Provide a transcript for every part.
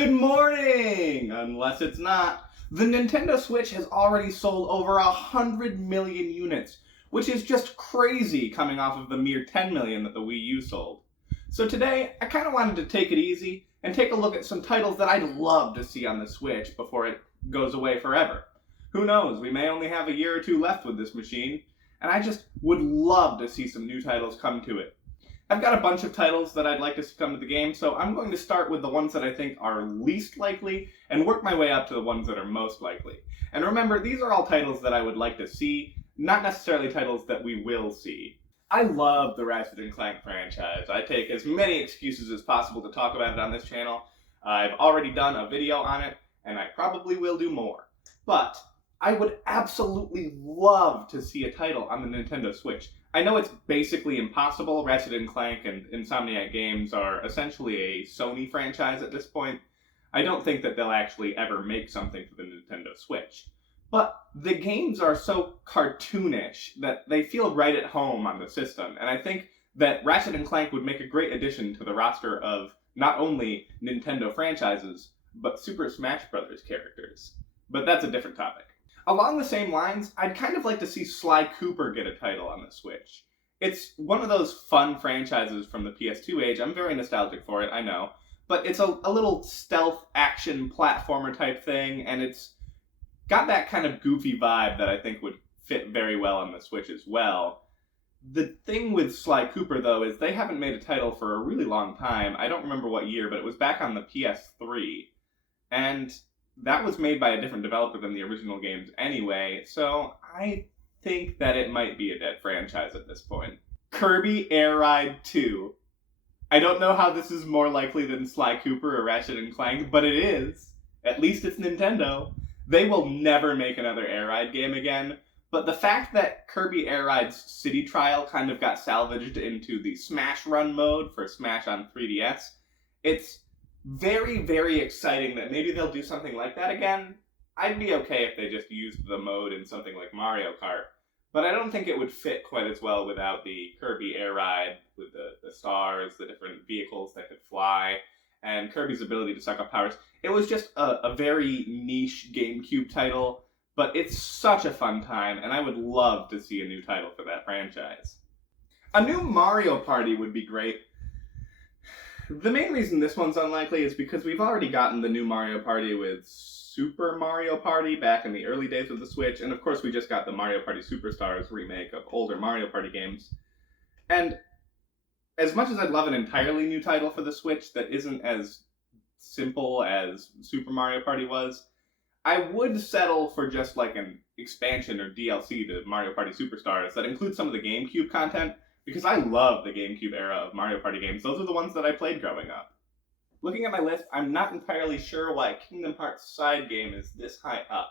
Good morning! Unless it's not. The Nintendo Switch has already sold over 100 million units, which is just crazy coming off of the mere 10 million that the Wii U sold. So today, I kind of wanted to take it easy and take a look at some titles that I'd love to see on the Switch before it goes away forever. Who knows, we may only have a year or two left with this machine, and I just would love to see some new titles come to it. I've got a bunch of titles that I'd like to see come to the game, so I'm going to start with the ones that I think are least likely and work my way up to the ones that are most likely. And remember, these are all titles that I would like to see, not necessarily titles that we will see. I love the Ratchet & Clank franchise. I take as many excuses as possible to talk about it on this channel. I've already done a video on it, and I probably will do more. But I would absolutely love to see a title on the Nintendo Switch. I know it's basically impossible. Ratchet & Clank and Insomniac Games are essentially a Sony franchise at this point. I don't think that they'll actually ever make something for the Nintendo Switch. But the games are so cartoonish that they feel right at home on the system, and I think that Ratchet & Clank would make a great addition to the roster of not only Nintendo franchises, but Super Smash Bros. Characters. But that's a different topic. Along the same lines, I'd kind of like to see Sly Cooper get a title on the Switch. It's one of those fun franchises from the PS2 age. I'm very nostalgic for it, I know. But it's a little stealth action platformer type thing, and it's got that kind of goofy vibe that I think would fit very well on the Switch as well. The thing with Sly Cooper, though, is they haven't made a title for a really long time. I don't remember what year, but it was back on the PS3. And that was made by a different developer than the original games anyway, so I think that it might be a dead franchise at this point. Kirby Air Ride 2. I don't know how this is more likely than Sly Cooper or Ratchet & Clank, but it is. At least it's Nintendo. They will never make another Air Ride game again, but the fact that Kirby Air Ride's City Trial kind of got salvaged into the Smash Run mode for Smash on 3DS, it's very, very exciting that maybe they'll do something like that again. I'd be okay if they just used the mode in something like Mario Kart, but I don't think it would fit quite as well without the Kirby Air Ride with the stars, the different vehicles that could fly, and Kirby's ability to suck up powers. It was just a very niche GameCube title, but it's such a fun time, and I would love to see a new title for that franchise. A new Mario Party would be great. The main reason this one's unlikely is because we've already gotten the new Mario Party with Super Mario Party back in the early days of the Switch, and of course we just got the Mario Party Superstars remake of older Mario Party games. And as much as I'd love an entirely new title for the Switch that isn't as simple as Super Mario Party was, I would settle for just like an expansion or DLC to Mario Party Superstars that includes some of the GameCube content, because I love the GameCube era of Mario Party games. Those are the ones that I played growing up. Looking at my list, I'm not entirely sure why Kingdom Hearts side game is this high up.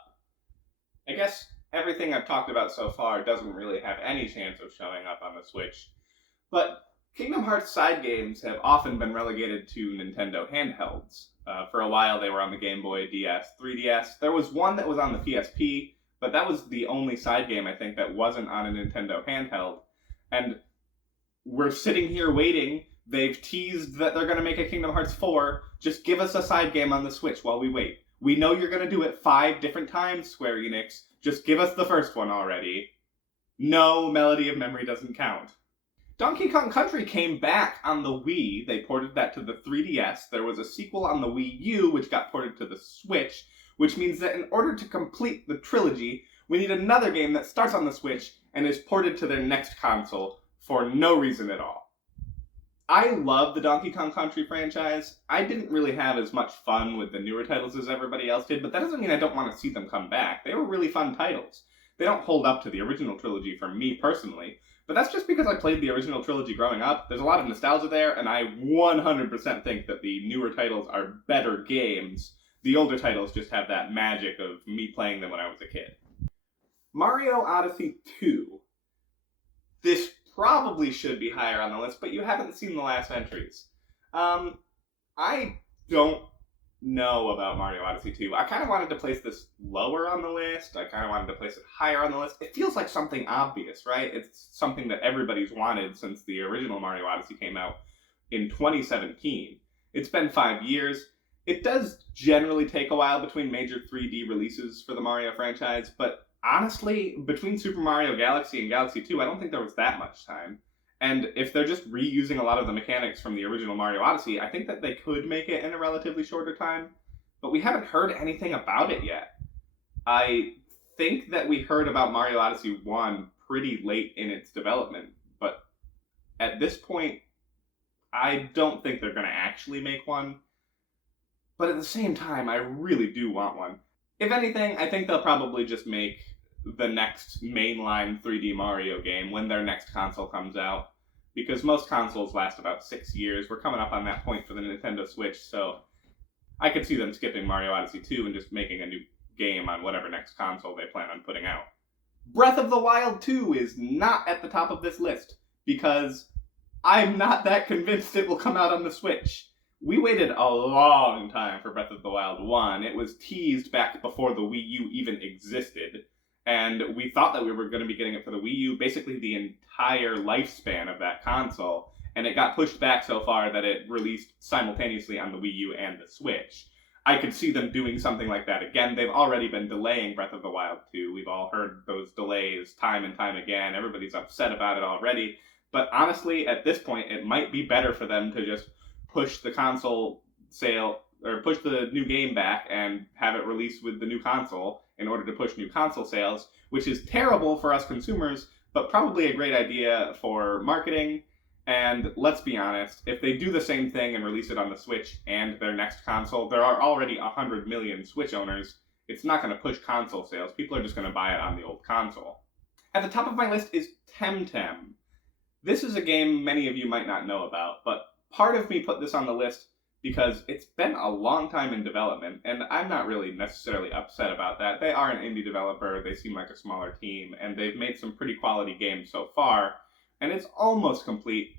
I guess everything I've talked about so far doesn't really have any chance of showing up on the Switch. But Kingdom Hearts side games have often been relegated to Nintendo handhelds. For a while they were on the Game Boy, DS, 3DS. There was one that was on the PSP, but that was the only side game I think that wasn't on a Nintendo handheld. And we're sitting here waiting. They've teased that they're going to make a Kingdom Hearts 4. Just give us a side game on the Switch while we wait. We know you're going to do it 5 different times, Square Enix. Just give us the first one already. No, Melody of Memory doesn't count. Donkey Kong Country came back on the Wii. They ported that to the 3DS. There was a sequel on the Wii U, which got ported to the Switch, which means that in order to complete the trilogy, we need another game that starts on the Switch and is ported to their next console for no reason at all. I love the Donkey Kong Country franchise. I didn't really have as much fun with the newer titles as everybody else did, but that doesn't mean I don't want to see them come back. They were really fun titles. They don't hold up to the original trilogy for me personally, but that's just because I played the original trilogy growing up. There's a lot of nostalgia there, and I 100% think that the newer titles are better games. The older titles just have that magic of me playing them when I was a kid. Mario Odyssey 2. This probably should be higher on the list, but you haven't seen the last entries. I don't know about Mario Odyssey 2. I kind of wanted to place this lower on the list. I kind of wanted to place it higher on the list. It feels like something obvious, right? It's something that everybody's wanted since the original Mario Odyssey came out in 2017. It's been 5 years. It does generally take a while between major 3D releases for the Mario franchise, but honestly, between Super Mario Galaxy and Galaxy 2, I don't think there was that much time. And if they're just reusing a lot of the mechanics from the original Mario Odyssey, I think that they could make it in a relatively shorter time. But we haven't heard anything about it yet. I think that we heard about Mario Odyssey 1 pretty late in its development, but at this point, I don't think they're going to actually make one. But at the same time, I really do want one. If anything, I think they'll probably just make the next mainline 3D Mario game when their next console comes out. Because most consoles last about 6 years. We're coming up on that point for the Nintendo Switch, so I could see them skipping Mario Odyssey 2 and just making a new game on whatever next console they plan on putting out. Breath of the Wild 2 is not at the top of this list, because I'm not that convinced it will come out on the Switch. We waited a long time for Breath of the Wild 1. It was teased back before the Wii U even existed, and we thought that we were going to be getting it for the Wii U basically the entire lifespan of that console, and it got pushed back so far that it released simultaneously on the Wii U and the Switch. I could see them doing something like that again. They've already been delaying Breath of the Wild 2. We've all heard those delays time and time again. Everybody's upset about it already. But honestly, at this point, it might be better for them to just push the console sale, or push the new game back and have it released with the new console in order to push new console sales, which is terrible for us consumers, but probably a great idea for marketing. And let's be honest, if they do the same thing and release it on the Switch and their next console, there are already 100 million Switch owners. It's not going to push console sales. People are just going to buy it on the old console. At the top of my list is Temtem. This is a game many of you might not know about, but part of me put this on the list because it's been a long time in development, and I'm not really necessarily upset about that. They are an indie developer, they seem like a smaller team, and they've made some pretty quality games so far, and it's almost complete,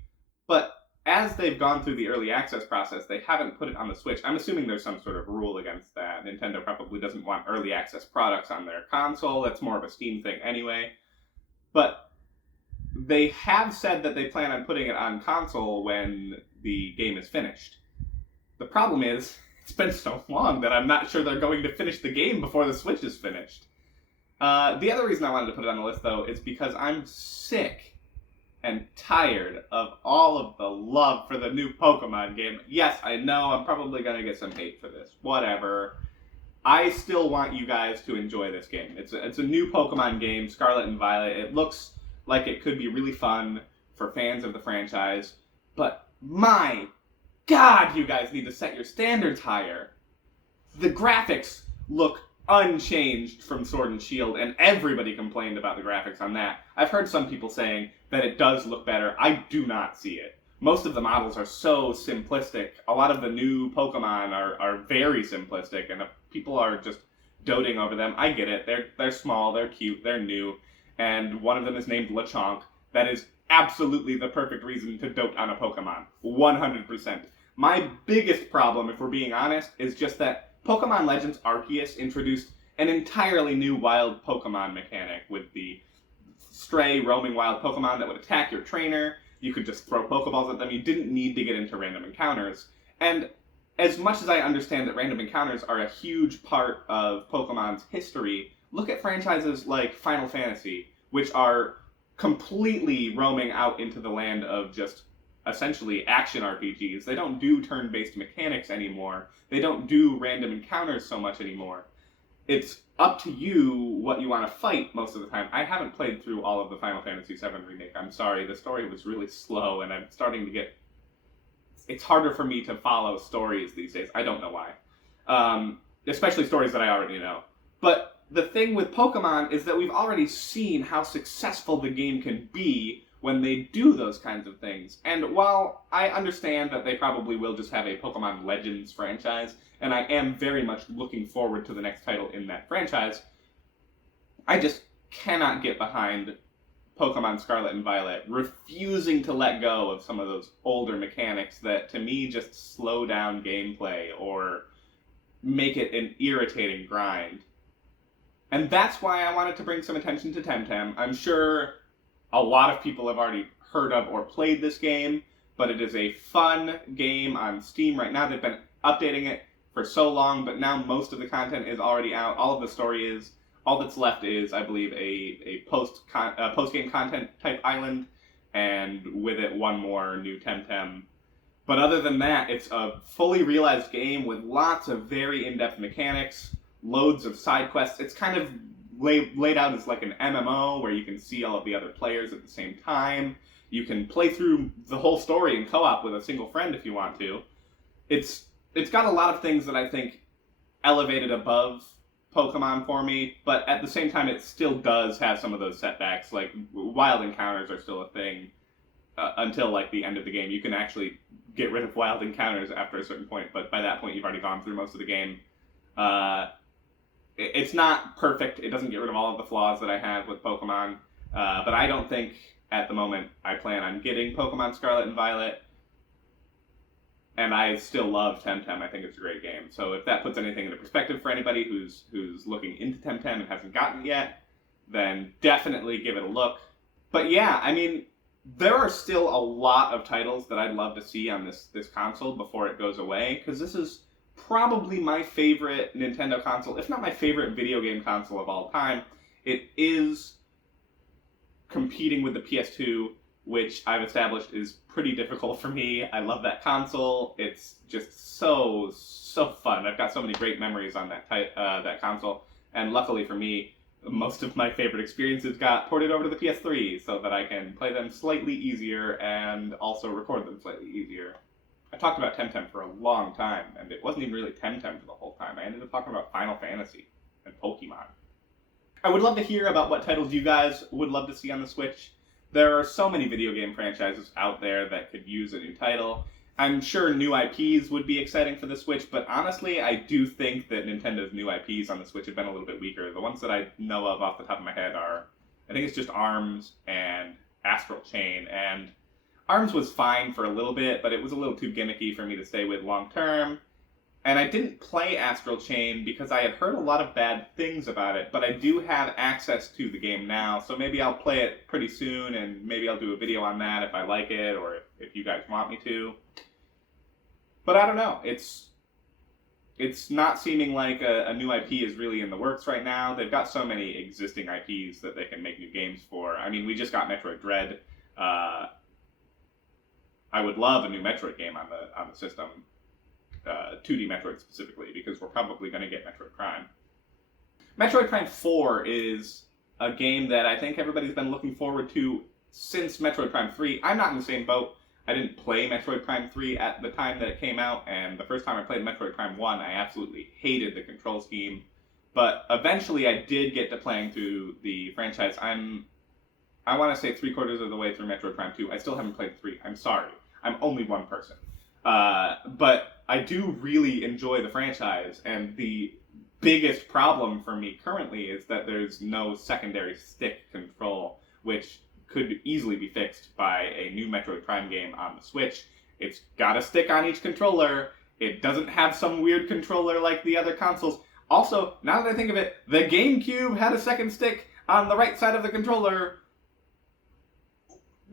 but as they've gone through the early access process, they haven't put it on the Switch. I'm assuming there's some sort of rule against that. Nintendo probably doesn't want early access products on their console. That's more of a Steam thing anyway. But they have said that they plan on putting it on console when the game is finished. The problem is, it's been so long that I'm not sure they're going to finish the game before the Switch is finished. The other reason I wanted to put it on the list, though, is because I'm sick and tired of all of the love for the new Pokemon game. Yes, I know I'm probably going to get some hate for this. Whatever. I still want you guys to enjoy this game. It's a new Pokemon game, Scarlet and Violet. It looks like it could be really fun for fans of the franchise, but my God, you guys need to set your standards higher. The graphics look unchanged from Sword and Shield, and everybody complained about the graphics on that. I've heard some people saying that it does look better. I do not see it. Most of the models are so simplistic. A lot of the new Pokemon are very simplistic, and people are just doting over them. I get it. They're small, they're cute, they're new, and one of them is named Lechonk. That is absolutely the perfect reason to dote on a Pokemon. 100%. My biggest problem, if we're being honest, is just that Pokemon Legends Arceus introduced an entirely new wild Pokemon mechanic with the stray, roaming wild Pokemon that would attack your trainer. You could just throw Pokeballs at them. You didn't need to get into random encounters. And as much as I understand that random encounters are a huge part of Pokemon's history, look at franchises like Final Fantasy, which are completely roaming out into the land of just essentially action RPGs. They don't do turn-based mechanics anymore. They don't do random encounters so much anymore. It's up to you what you want to fight most of the time. I haven't played through all of the Final Fantasy VII Remake. I'm sorry, the story was really slow, and I'm starting to get... It's harder for me to follow stories these days. I don't know why. Especially stories that I already know. But the thing with Pokemon is that we've already seen how successful the game can be when they do those kinds of things. And while I understand that they probably will just have a Pokemon Legends franchise, and I am very much looking forward to the next title in that franchise, I just cannot get behind Pokemon Scarlet and Violet refusing to let go of some of those older mechanics that, to me, just slow down gameplay or make it an irritating grind. And that's why I wanted to bring some attention to Temtem. I'm sure a lot of people have already heard of or played this game, but it is a fun game on Steam right now. They've been updating it for so long, but now most of the content is already out. All of the story is. All that's left is, I believe, a post-game content type island, and with it one more new Temtem. But other than that, it's a fully realized game with lots of very in-depth mechanics, loads of side quests. It's kind of laid out as like an MMO where you can see all of the other players at the same time. You can play through the whole story in co-op with a single friend if you want to. It's got a lot of things that I think elevated above Pokemon for me, but at the same time it still does have some of those setbacks. Like, wild encounters are still a thing until like the end of the game. You can actually get rid of wild encounters after a certain point, but by that point you've already gone through most of the game. It's not perfect. It doesn't get rid of all of the flaws that I have with Pokemon, but I don't think at the moment I plan on getting Pokemon Scarlet and Violet. And I still love Temtem. I think it's a great game. So if that puts anything into perspective for anybody who's looking into Temtem and hasn't gotten it yet, then definitely give it a look. But yeah, I mean, there are still a lot of titles that I'd love to see on this console before it goes away, because this is probably my favorite Nintendo console, if not my favorite video game console of all time. It is competing with the PS2, which I've established is pretty difficult for me. I love that console. It's just so fun. I've got so many great memories on that console, and luckily for me, most of my favorite experiences got ported over to the PS3 so that I can play them slightly easier and also record them slightly easier. I talked about Temtem for a long time, and it wasn't even really Temtem for the whole time. I ended up talking about Final Fantasy and Pokemon. I would love to hear about what titles you guys would love to see on the Switch. There are so many video game franchises out there that could use a new title. I'm sure new IPs would be exciting for the Switch, but honestly, I do think that Nintendo's new IPs on the Switch have been a little bit weaker. The ones that I know of off the top of my head are, I think it's just ARMS and Astral Chain, and ARMS was fine for a little bit, but it was a little too gimmicky for me to stay with long term. And I didn't play Astral Chain because I had heard a lot of bad things about it, but I do have access to the game now, so maybe I'll play it pretty soon, and maybe I'll do a video on that if I like it, or if you guys want me to. But I don't know. It's not seeming like a new IP is really in the works right now. They've got so many existing IPs that they can make new games for. I mean, we just got Metroid Dread. I would love a new Metroid game on the system. 2D Metroid specifically, because we're probably going to get Metroid Prime. Metroid Prime 4 is a game that I think everybody's been looking forward to since Metroid Prime 3. I'm not in the same boat. I didn't play Metroid Prime 3 at the time that it came out, and the first time I played Metroid Prime 1, I absolutely hated the control scheme. But eventually I did get to playing through the franchise. I want to say 3/4 of the way through Metroid Prime 2. I still haven't played 3. I'm sorry. I'm only one person. But I do really enjoy the franchise, and the biggest problem for me currently is that there's no secondary stick control, which could easily be fixed by a new Metroid Prime game on the Switch. It's got a stick on each controller. It doesn't have some weird controller like the other consoles. Also, now that I think of it, the GameCube had a second stick on the right side of the controller.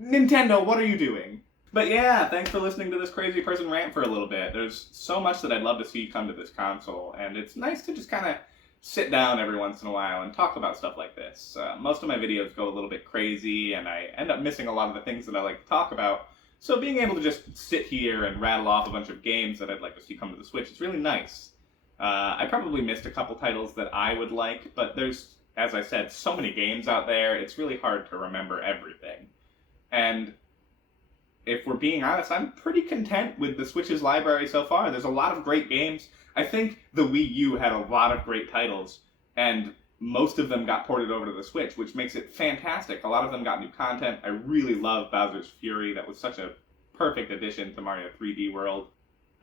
Nintendo, what are you doing? But yeah, thanks for listening to this crazy person rant for a little bit. There's so much that I'd love to see come to this console, and it's nice to just kind of sit down every once in a while and talk about stuff like this. Most of my videos go a little bit crazy, and I end up missing a lot of the things that I like to talk about. So being able to just sit here and rattle off a bunch of games that I'd like to see come to the Switch is really nice. I probably missed a couple titles that I would like, but there's, as I said, so many games out there, it's really hard to remember everything. And if we're being honest, I'm pretty content with the Switch's library so far. There's a lot of great games. I think the Wii U had a lot of great titles, and most of them got ported over to the Switch, which makes it fantastic. A lot of them got new content. I really love Bowser's Fury. That was such a perfect addition to Mario 3D World.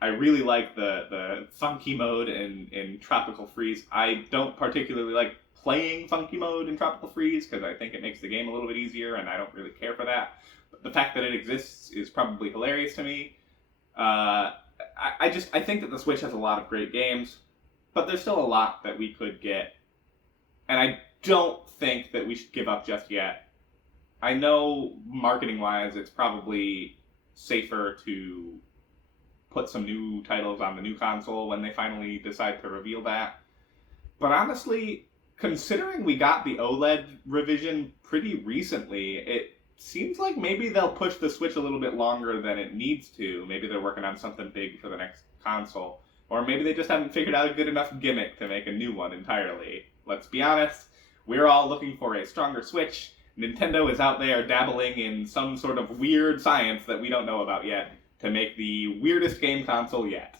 I really like the funky mode in Tropical Freeze. I don't particularly like playing funky mode in Tropical Freeze because I think it makes the game a little bit easier, and I don't really care for that. But the fact that it exists is probably hilarious to me. I think that the Switch has a lot of great games, but there's still a lot that we could get, and I don't think that we should give up just yet. I know marketing-wise, it's probably safer to put some new titles on the new console when they finally decide to reveal that. But honestly, considering we got the OLED revision pretty recently, it seems like maybe they'll push the Switch a little bit longer than it needs to. Maybe they're working on something big for the next console. Or maybe they just haven't figured out a good enough gimmick to make a new one entirely. Let's be honest, we're all looking for a stronger Switch. Nintendo is out there dabbling in some sort of weird science that we don't know about yet to make the weirdest game console yet.